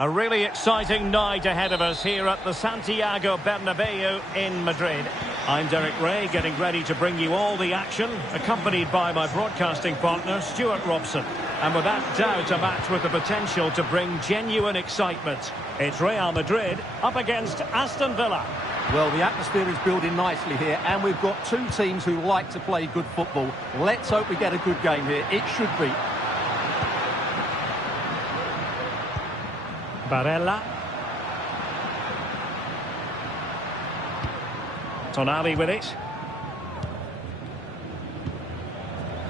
A really exciting night ahead of us here at the Santiago Bernabeu in Madrid. I'm Derek Ray, getting ready to bring you all the action, accompanied by my broadcasting partner, Stuart Robson. And without doubt, a match with the potential to bring genuine excitement. It's Real Madrid up against Aston Villa. Well, the atmosphere is building nicely here, and we've got two teams who like to play good football. Let's hope we get a good game here. It should be. Barella. Tonali with it.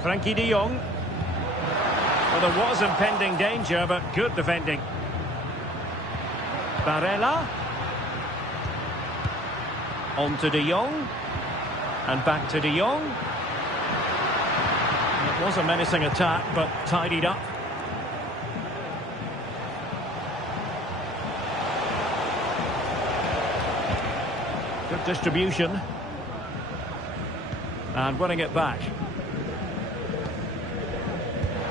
Frankie de Jong. Well, there was impending danger, but good defending. Barella. On to de Jong. And back to de Jong. It was a menacing attack, but tidied up. Good distribution. And winning it back.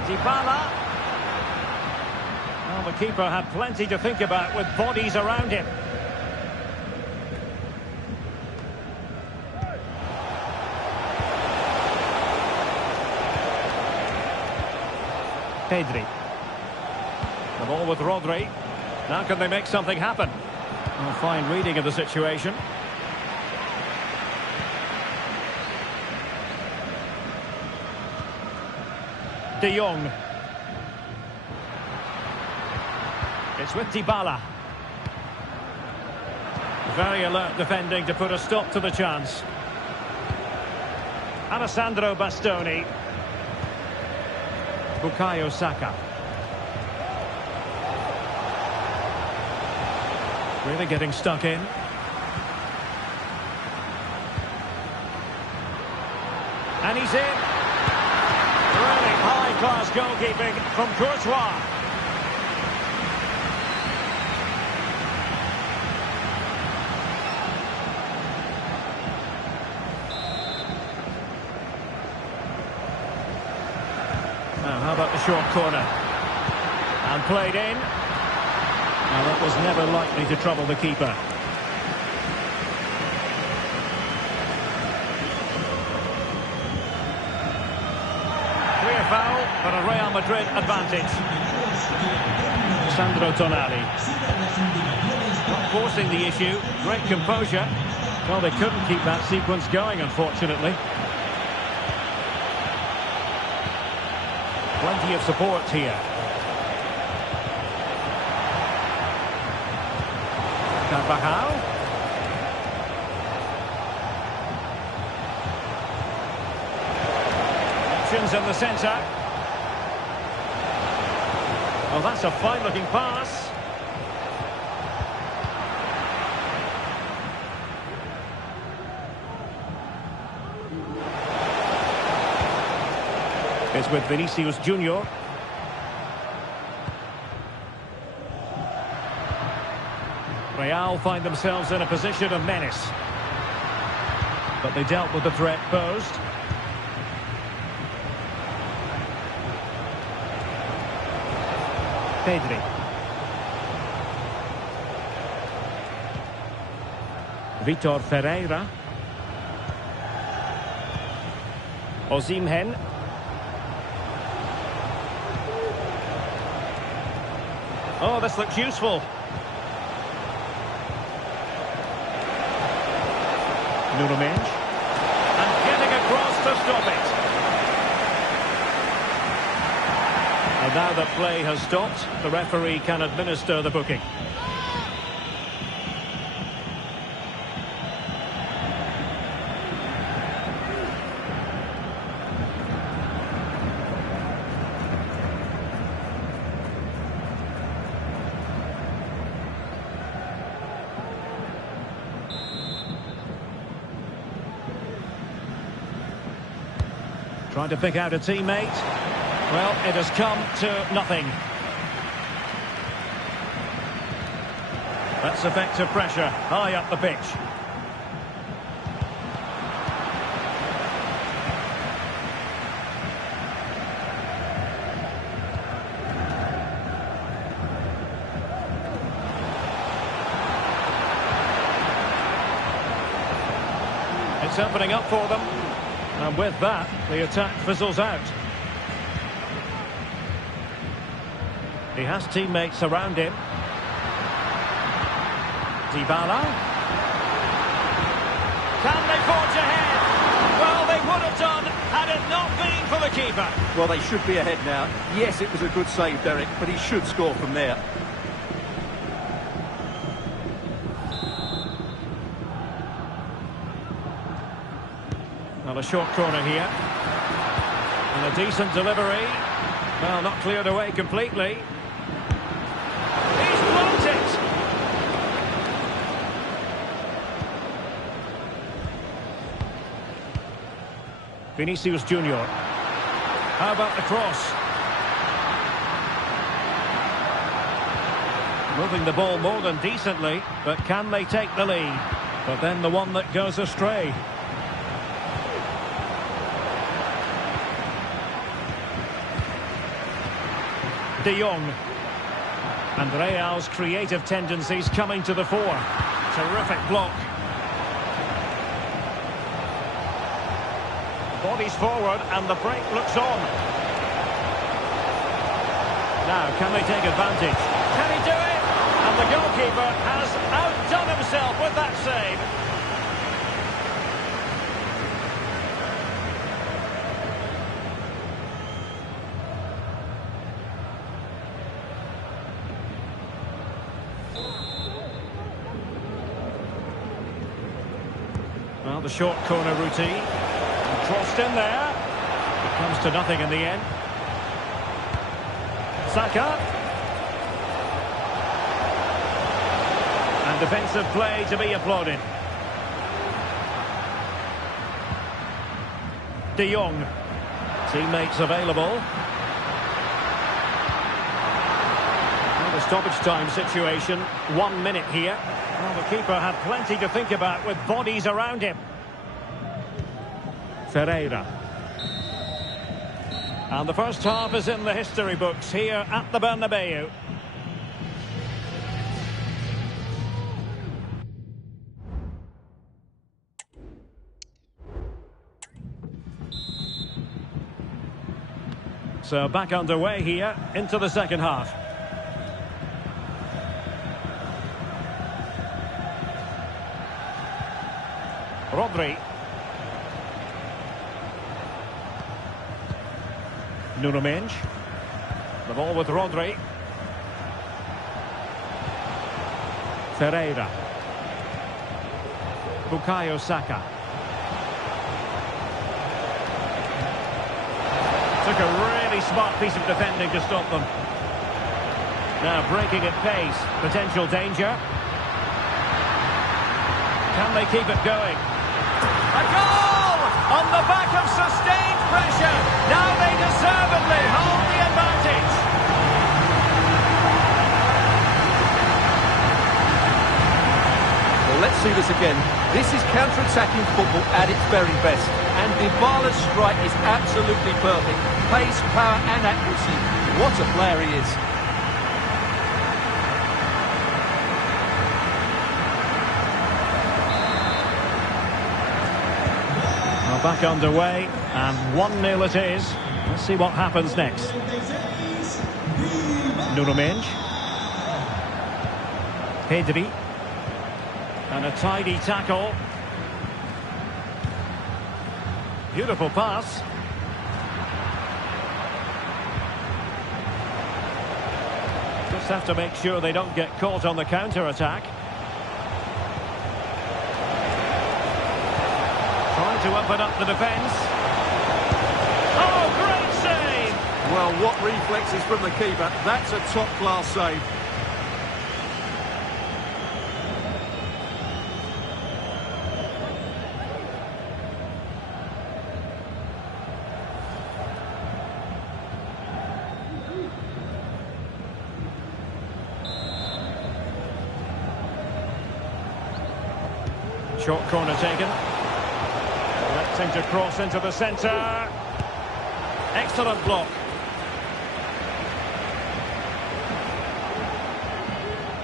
Dybala. Well, the keeper had plenty to think about with bodies around him. Pedri. The ball with Rodri. Now can they make something happen? A fine reading of the situation. De Jong. It's with Dybala. Very alert defending to put a stop to the chance. Alessandro Bastoni. Bukayo Saka. Really getting stuck in. And he's in. Really high-class goalkeeping from Courtois. Now, how about the short corner? And played in. Now, that was never likely to trouble the keeper. Clear foul, but a Real Madrid advantage. Sandro Tonali. Not forcing the issue. Great composure. Well, they couldn't keep that sequence going, unfortunately. Plenty of support here. Carvajal. Options in the centre. Well, that's a fine-looking pass. It's with Vinicius Junior. Real find themselves in a position of menace. But they dealt with the threat posed. Pedri. Vitor Ferreira. Osimhen. Oh, this looks useful. Nuno Mendes. And getting across to stop it. And now that play has stopped, the referee can administer the booking. Trying to pick out a teammate. Well, it has come to nothing. That's effective pressure high up the pitch. opening up for them. And with that, the attack fizzles out. He has teammates around him. Dybala. Can they forge ahead? Well, they would have done had it not been for the keeper. Well, they should be ahead now. Yes, it was a good save, Derek, but he should score from there. Well, a short corner here. And a decent delivery. Well, not cleared away completely. He's blocked it! Vinicius Junior. How about the cross? Moving the ball more than decently, but can they take the lead? But then the one that goes astray. De Jong. And Real's creative tendencies coming to the fore. Terrific block. Bodies forward and the break looks on. Now, can they take advantage? Can he do it? And the goalkeeper has outdone himself with that save. Well, the short corner routine. Crossed in there. It comes to nothing in the end. Saka. And defensive play to be applauded. De Jong. Teammates available. Well, the stoppage time situation. 1 minute here. Well, the keeper had plenty to think about with bodies around him. Ferreira. And the first half is in the history books here at the Bernabeu. So back underway here into the second half. Rodri. Nuno Mendes. The ball with Rodri. Ferreira. Bukayo Saka. Took a really smart piece of defending to stop them. Now breaking at pace. Potential danger. Can they keep it going? A goal! On the back of sustained pressure. Now they deservedly hold the advantage. Well, let's see this again. This is counter-attacking football at its very best. And Dybala's strike is absolutely perfect. Pace, power and accuracy. What a player he is. Back underway, and 1-0 it is. Let's see what happens next. Nuno Mendes. Pedri. And a tidy tackle. Beautiful pass. Just have to make sure they don't get caught on the counter-attack. To open up the defence. Oh, great save! Well, what reflexes from the keeper. That's a top-class save. Short corner taken. To cross into the centre. Excellent block.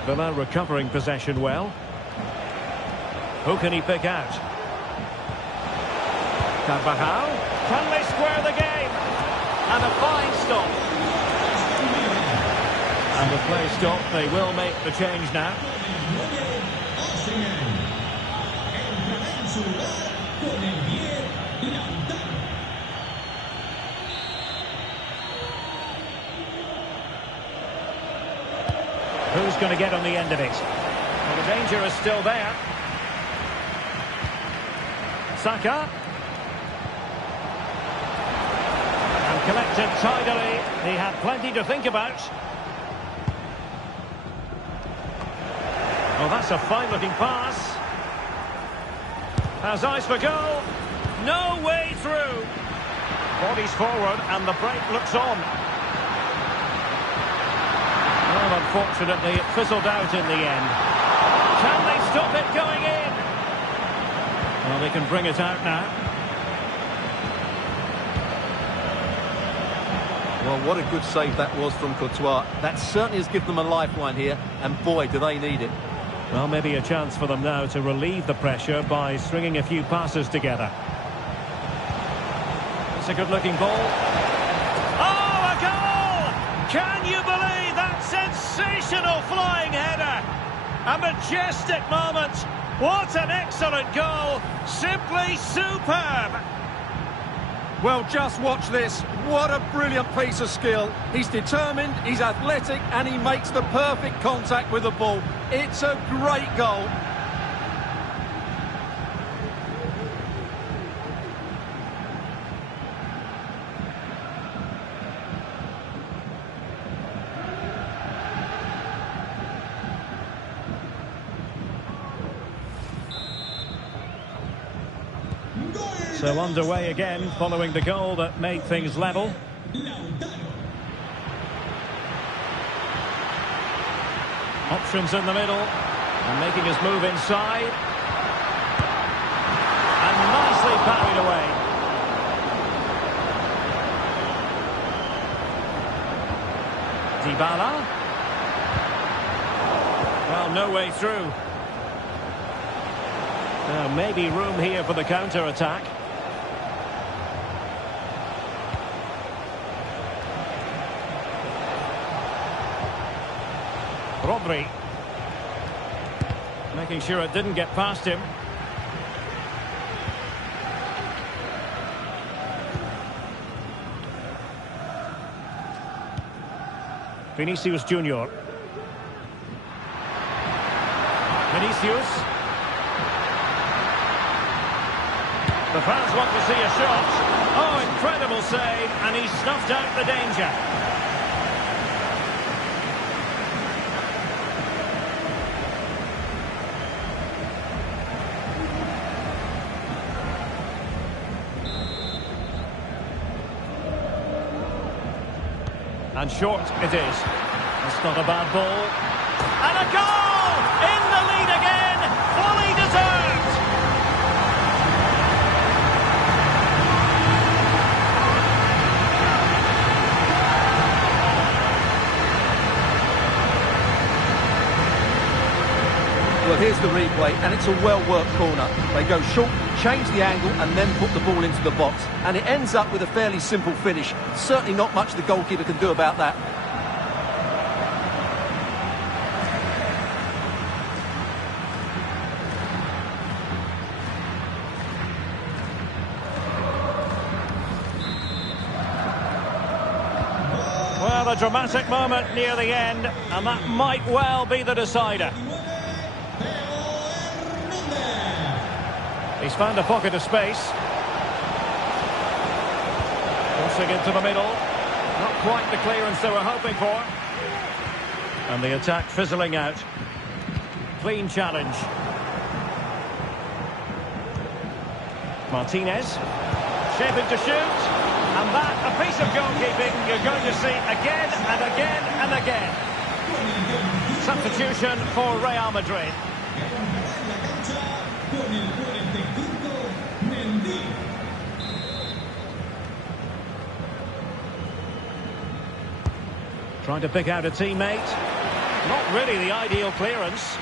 Villa recovering possession well. Who can he pick out? Carvajal. Can they square the game? And a fine stop. And the play stop. They will make the change now. Who's going to get on the end of it? Well, the danger is still there. Saka. And collected tidily. He had plenty to think about. Oh, that's a fine-looking pass. Has eyes for goal. No way through. Bodies forward and the break looks on. Well, unfortunately, it fizzled out in the end. Can they stop it going in? Well, they can bring it out now. Well, what a good save that was from Courtois. That certainly has given them a lifeline here, and boy, do they need it. Well, maybe a chance for them now to relieve the pressure by stringing a few passes together. It's a good-looking ball. Oh, a goal! Can you believe that sensational flying header? A majestic moment. What an excellent goal. Simply superb. Well, just watch this. What a brilliant piece of skill. He's determined, he's athletic, and he makes the perfect contact with the ball. It's a great goal. So underway again, following the goal that made things level. Options in the middle, and making his move inside. And nicely parried away. Dybala. Well, no way through. Now, maybe room here for the counter-attack. Rodri. Making sure it didn't get past him. Vinicius Junior. Vinicius. The fans want to see a shot. Oh, incredible save, and he snuffed out the danger. And short it is. It's not a bad ball. And a goal! In the lead again! Fully deserved! Well, here's the replay, and it's a well-worked corner. They go short, change the angle, and then put the ball into the box. And it ends up with a fairly simple finish. Certainly not much the goalkeeper can do about that. Well, a dramatic moment near the end, and that might well be the decider. He's found a pocket of space. Crossing into the middle. Not quite the clearance they were hoping for. And the attack fizzling out. Clean challenge. Martinez. Shaping to shoot. And that, a piece of goalkeeping you're going to see again and again and again. Substitution for Real Madrid. Trying to pick out a teammate. Not really the ideal clearance.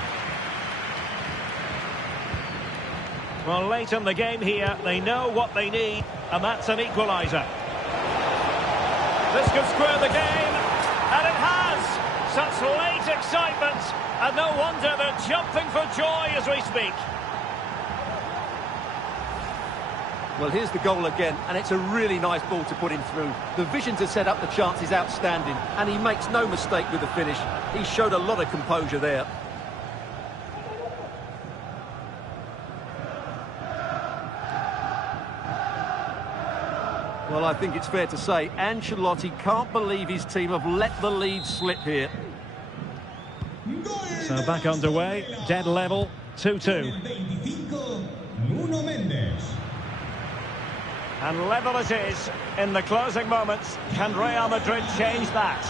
Well, late in the game here, they know what they need, and that's an equaliser. This could square the game, and it has! Such late excitement, and no wonder they're jumping for joy as we speak. Well, here's the goal again, and it's a really nice ball to put him through. The vision to set up the chance is outstanding, and he makes no mistake with the finish. He showed a lot of composure there. Well, I think it's fair to say Ancelotti can't believe his team have let the lead slip here. So back underway, dead level, 2-2. And level it is in the closing moments. Can Real Madrid change that?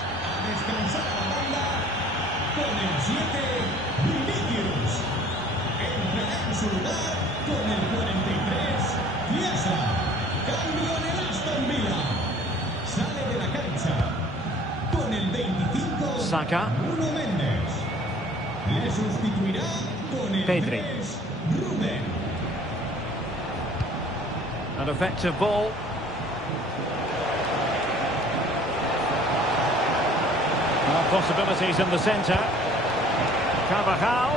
Saka. Pedri. An effective ball. Possibilities in the centre. Carvajal.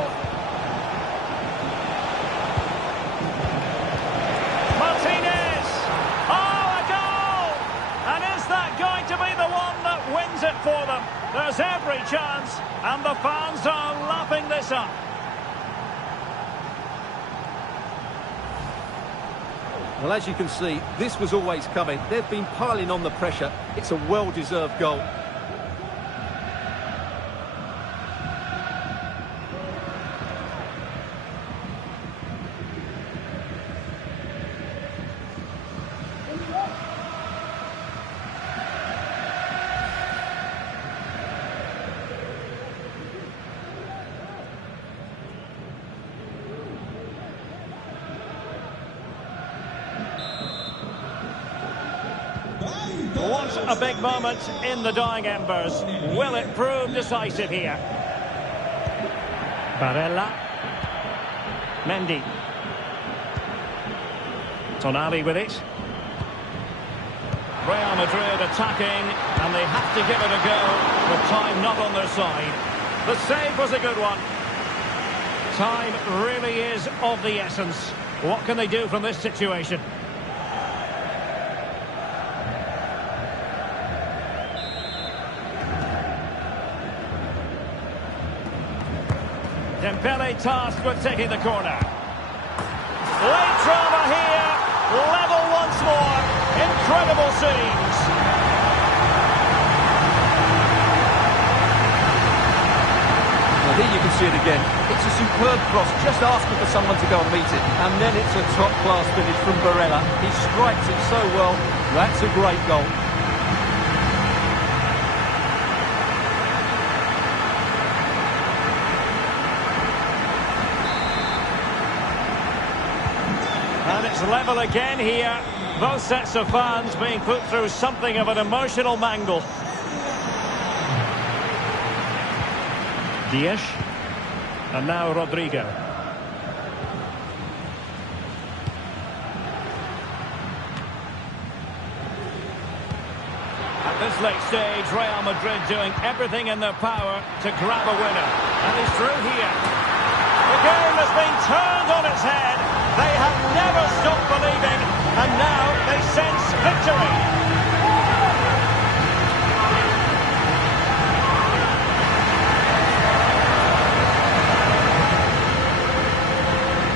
Martinez! Oh, a goal! And is that going to be the one that wins it for them? There's every chance, and the fans are lapping this up. Well, as you can see, this was always coming. They've been piling on the pressure. It's a well-deserved goal. What a big moment in the dying embers. Will it prove decisive here? Barella. Mendy. Tonali with it. Real Madrid attacking, and they have to give it a go with time not on their side. The save was a good one. Time really is of the essence. What can they do from this situation? Dembele tasked with taking the corner. Late drama here. Level once more. Incredible scenes. Well, here you can see it again. It's a superb cross, just asking for someone to go and meet it. And then it's a top-class finish from Barella. He strikes it so well. That's a great goal. And it's level again here. Both sets of fans being put through something of an emotional mangle. Diaz. And now Rodrigo. At this late stage, Real Madrid doing everything in their power to grab a winner. And he's through here. The game has been turned on its head. They have never stopped believing, and now they sense victory.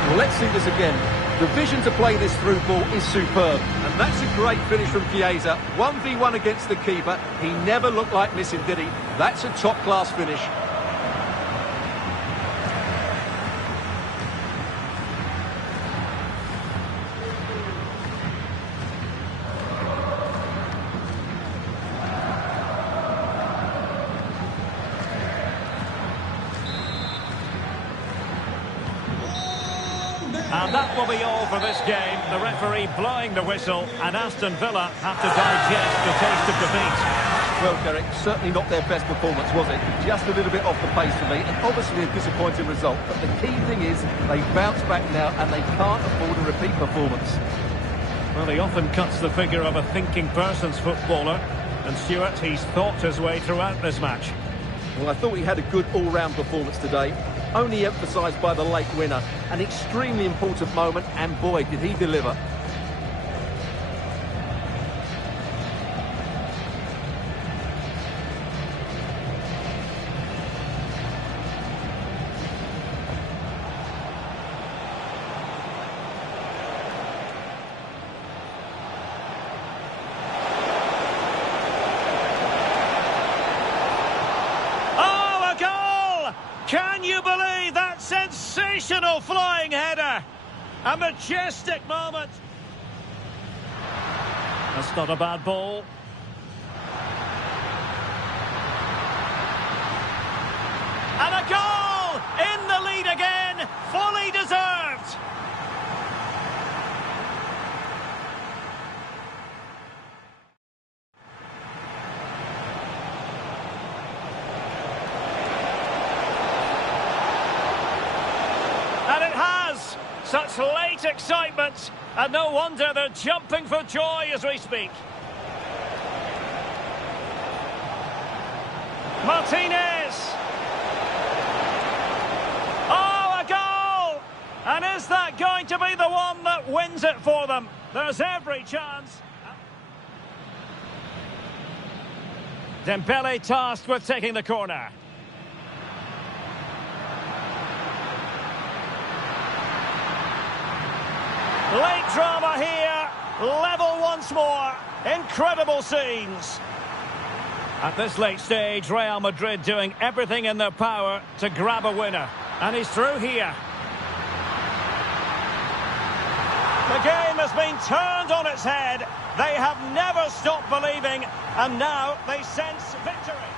Well, let's see this again. The vision to play this through ball is superb, and that's a great finish from Chiesa. 1v1 against the keeper. He never looked like missing, did he? That's a top-class finish. And that will be all for this game. The referee blowing the whistle, and Aston Villa have to digest the taste of defeat. Well, Derek, certainly not their best performance, was it? Just a little bit off the pace for me, and obviously a disappointing result. But the key thing is they bounce back now, and they can't afford a repeat performance. Well, he often cuts the figure of a thinking person's footballer. And Stuart, he's thought his way throughout this match. Well, I thought he had a good all-round performance today. Only emphasised by the late winner. An extremely important moment, and boy, did he deliver. Can you believe that sensational flying header? A majestic moment. That's not a bad ball. And a goal! In the lead again, fully deserved. And it has! Such late excitement, and no wonder they're jumping for joy as we speak. Martinez! Oh, a goal! And is that going to be the one that wins it for them? There's every chance. Dembele tasked with taking the corner. Late drama here, level once more, incredible scenes. At this late stage, Real Madrid doing everything in their power to grab a winner. And he's through here. The game has been turned on its head. They have never stopped believing, and now they sense victory.